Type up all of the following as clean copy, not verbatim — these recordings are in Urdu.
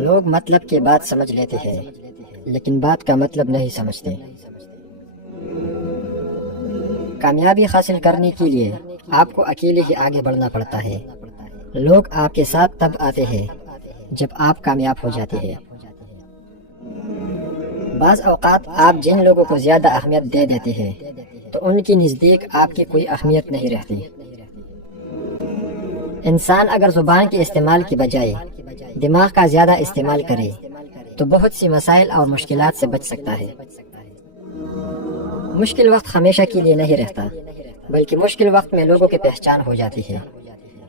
لوگ مطلب کی بات سمجھ لیتے ہیں لیکن بات کا مطلب نہیں سمجھتے۔ کامیابی حاصل کرنے کے لیے آپ کو اکیلے ہی آگے بڑھنا پڑتا ہے۔ لوگ آپ کے ساتھ تب آتے ہیں جب آپ کامیاب ہو جاتے ہیں۔ بعض اوقات آپ جن لوگوں کو زیادہ اہمیت دے دیتے ہیں تو ان کی نزدیک آپ کی کوئی اہمیت نہیں رہتی۔ انسان اگر زبان کے استعمال کی بجائے دماغ کا زیادہ استعمال کرے تو بہت سی مسائل اور مشکلات سے بچ سکتا ہے۔ مشکل وقت ہمیشہ کے لیے نہیں رہتا، بلکہ مشکل وقت میں لوگوں کی پہچان ہو جاتی ہے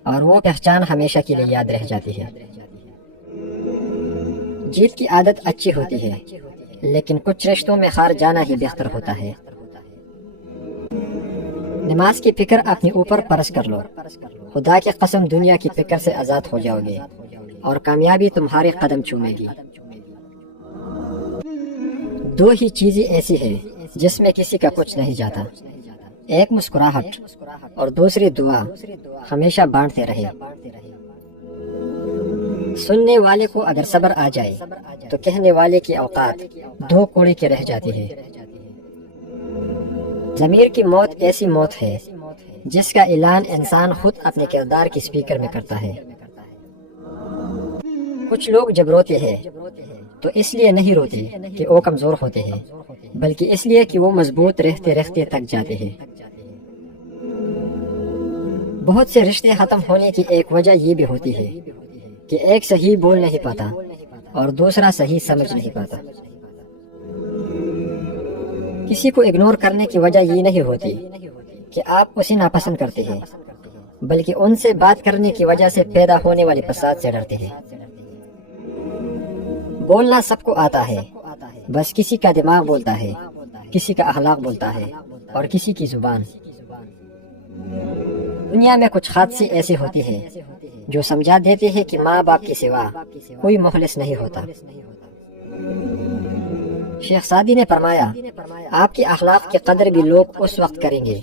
اور وہ پہچان ہمیشہ کے لیے یاد رہ جاتی ہے۔ جیت کی عادت اچھی ہوتی ہے لیکن کچھ رشتوں میں ہار جانا ہی بہتر ہوتا ہے۔ نماز کی فکر اپنے اوپر فرض کر لو، خدا کی قسم دنیا کی فکر سے آزاد ہو جاؤ گے اور کامیابی تمہارے قدم چومے گی۔ دو ہی چیزیں ایسی ہیں جس میں کسی کا کچھ نہیں جاتا، ایک مسکراہٹ اور دوسری دعا۔ ہمیشہ بانٹتے رہے۔ سننے والے کو اگر صبر آ جائے تو کہنے والے کی اوقات دو کوڑے کے رہ جاتی ہے۔ ضمیر کی موت ایسی موت ہے جس کا اعلان انسان خود اپنے کردار کی سپیکر میں کرتا ہے۔ کچھ لوگ جب روتے ہیں تو اس لیے نہیں روتے کہ وہ کمزور ہوتے ہیں، بلکہ اس لیے کہ وہ مضبوط رہتے رہتے تھک جاتے ہیں۔ بہت سے رشتے ختم ہونے کی ایک وجہ یہ بھی ہوتی ہے کہ ایک صحیح بول نہیں پاتا اور دوسرا صحیح سمجھ نہیں پاتا۔ کسی کو اگنور کرنے کی وجہ یہ نہیں ہوتی کہ آپ اسے ناپسند کرتے ہیں، بلکہ ان سے بات کرنے کی وجہ سے پیدا ہونے والے فساد سے ڈرتے ہیں۔ بولنا سب کو آتا ہے، بس کسی کا دماغ بولتا ہے، کسی کا اخلاق بولتا ہے اور کسی کی زبان۔ دنیا میں کچھ حادثے ایسے ہوتے ہیں جو سمجھا دیتے ہیں کہ ماں باپ کے سوا کوئی مخلص نہیں ہوتا۔ شیخ سعدی نے فرمایا، آپ کے اخلاق کی قدر بھی لوگ اس وقت کریں گے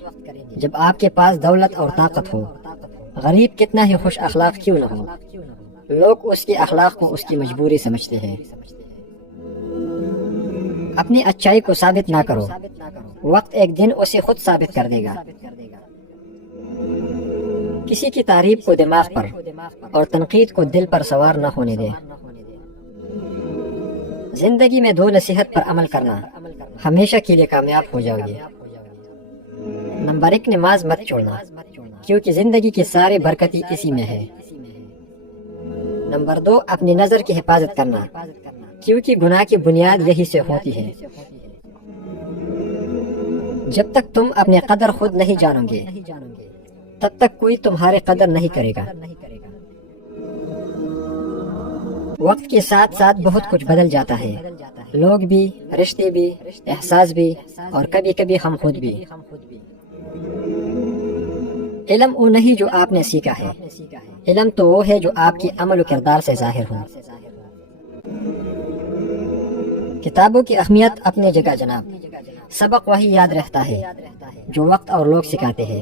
جب آپ کے پاس دولت اور طاقت ہو۔ غریب کتنا ہی خوش اخلاق کیوں نہ ہو، لوگ اس کے اخلاق کو اس کی مجبوری سمجھتے ہیں۔ اپنی اچھائی کو ثابت نہ کرو، وقت ایک دن اسے خود ثابت کر دے گا۔ کسی کی تعریف کو دماغ پر اور تنقید کو دل پر سوار نہ ہونے دے۔ زندگی میں دو نصیحت پر عمل کرنا، ہمیشہ کے لیے کامیاب ہو جاؤ گے۔ نمبر 1، نماز مت چھوڑنا، کیونکہ زندگی کی ساری برکتی اسی میں ہے۔ نمبر 2، اپنی نظر کی حفاظت کرنا، کیونکہ گناہ کی بنیاد یہی سے ہوتی ہے۔ جب تک تم اپنے قدر خود نہیں جانو گے تب تک کوئی تمہارے قدر نہیں کرے گا۔ وقت کے ساتھ ساتھ بہت کچھ بدل جاتا ہے، لوگ بھی، رشتے بھی، احساس بھی اور کبھی کبھی ہم خود بھی۔ علم وہ نہیں جو آپ نے سیکھا ہے، علم تو وہ ہے جو آپ کی عمل و کردار سے ظاہر ہو۔ کتابوں کی اہمیت اپنی جگہ جناب، سبق وہی یاد رہتا ہے جو وقت اور لوگ سکھاتے ہیں۔